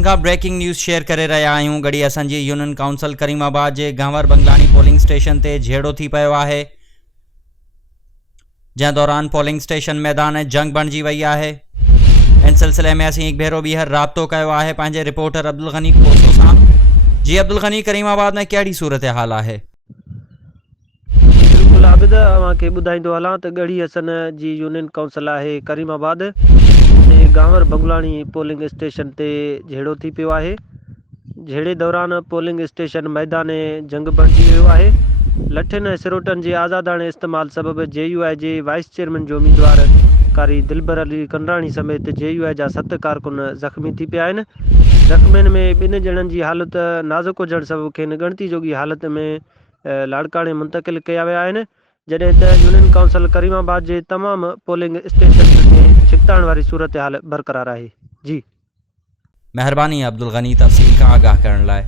असन का breaking news share करे रहा आहियूं। गड़ी असांजी यूनियन काउंसिल करीमाबाद के गांवर बंगलानी पोलिंग स्टेशन ते झेड़ो थी पियो आहे, जंहिं दौरान पोलिंग स्टेशन मैदान जंग बणिजी वई आहे। इन सिलसिले में असीं हिकु भेरो ॿीहर राब्तो कयो आहे पंहिंजे रिपोर्टर अब्दुल गनी कोसो सां। जी अब्दुल गनी, करीमाबाद में कहिड़ी सूरत हाल आहे? बिल्कुल आबिद, अव्हांखे ॿुधाईंदो हलां त गढ़ी हसन जी यूनियन काउंसिल आहे करीमाबाद ते गांवर बंगलाणी पोलिंग स्टेशन ते झेड़ो थी पियो आहे। झेड़े दौरान पोलिंग स्टेशन मैदान जंग बणिजी वियो आहे। लठिन ऐं सिरोटनि जे आज़ादाणे इस्तेमाल सबबि JUI जे वाइस चेयरमैन जो उम्मीदवार कारी दिलबर अली कंडराणी समेत JUI जा 7 कारकुन ज़ख़्मी थी पिया आहिनि। ज़ख़्मियुनि में 2 ॼणनि जी हालत नाज़ुक हुजण सबबि खेनि ॻणती जोगी हालत में लाड़काणे मुंतक़िल कया विया आहिनि, जॾहिं त यूनियन काउंसिल करीमाबाद जे तमामु पोलिंग स्टेशन ते छिकताइण वारी सूरत हाल बरक़रार आहे। जी मेहरबानी अब्दुल गनी, तफ़सील का आगाह करण लाइ।